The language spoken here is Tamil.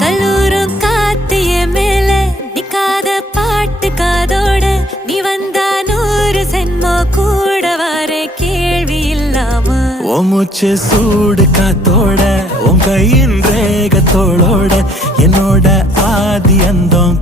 கல்லூரும் காத்திய மேல நிக்காத பாட்டு காதோட நீ வந்தா 100 சென்மோ கூட வர கேள்வி இல்லாம மூச்சு சூடு காத்தோட உன் கையின் ரேகத்தோளோட என்னோட ஆதி அந்தம்